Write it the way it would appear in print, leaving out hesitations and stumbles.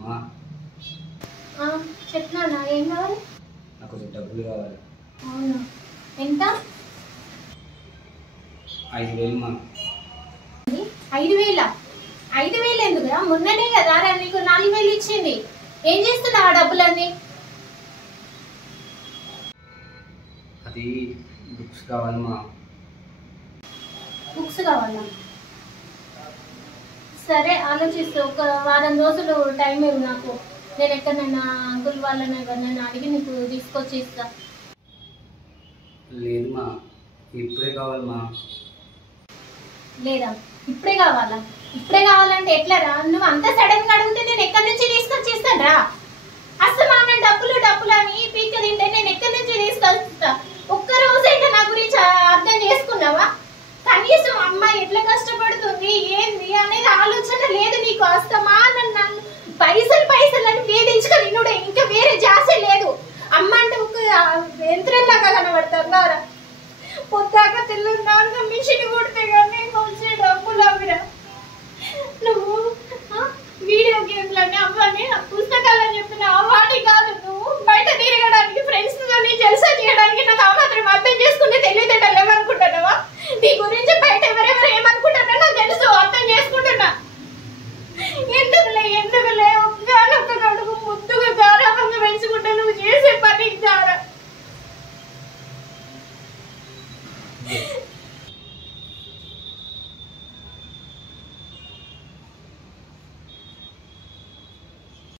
మా చెప్తున్నా ఏం కావాలి? నాకు కొంచెం డబ్బులు కావాలి. అవునా, ఎంత? 5,000 మా. 5,000? 5,000 ఎందుకురా? మొన్ననే కదా నీకు 4,000 ఇచ్చింది. ఏం చేస్తున్నావు ఆ డబ్బులన్నీ? అది బుక్స్ కావాలి మా. బుక్స్ కావాలా? సరే ఆలోచిస్తూ ఒక వారం రోజులు టైం ఇవ్వు నాకు. నేను ఎక్కడైనా అంకుల్ వాళ్ళని ఎవరినైనా అడిగి నీకు తీసుకొచ్చి ఇస్తా. లేదు మా, ఇప్పుడే కావాలి మా. లేదా ఇప్పుడే కావాలా? ఇప్పుడే కావాలంటే ఎట్లా రా? నువ్వు అంత సడన్ గా అడిగితే నేను ఎక్కడి నుంచి తీసుకొచ్చి ఇస్తాను రా? అసలు మా అన్న డబ్బులు అని పీక తింటే నేను ఎక్కడి నుంచి తీసుకొస్తా? ఒక్క రోజైతే నా గురించి అర్థం చేసుకున్నావా? కనీసం అమ్మాయి ఎట్లా కష్టపడుతుంది ఏంది అనేది ఆలోచన లేదు నీకు. వస్తామా నన్ను పైసలు అని వేధించుకొని నిన్నుడే, ఇంకా వేరే జాసే లేదు. అమ్మ అంటే ఒక యంత్రంలాగా కనబడుతున్నారా? పొద్దాక తెల్లున్నాక మిషన్ కుడితే కానీ వచ్చే డబ్బులు అవిరా. నువ్వు వీడియో గేమ్లని అవన్నీ పుస్తకాలని చెప్పిన వాటి కాదు. నువ్వు బయట తిరగడానికి ఫ్రెండ్స్ తోని జల్సా చేయడానికి నాకు ఆ మాత్రం అర్థం చేసుకుంటే తెలివితేటలు ఏమనుకుంటున్నావా? నీ గురించి బయట ఎవరెవరు ఏమనుకుంటున్నా నాకు తెలుసు, అర్థం చేసుకుంటున్నా. ఎందుకులే ఒక్క కొడుకు ముద్దుగా గారాబంగా పెంచుకుంటే నువ్వు చేసే పని చాలా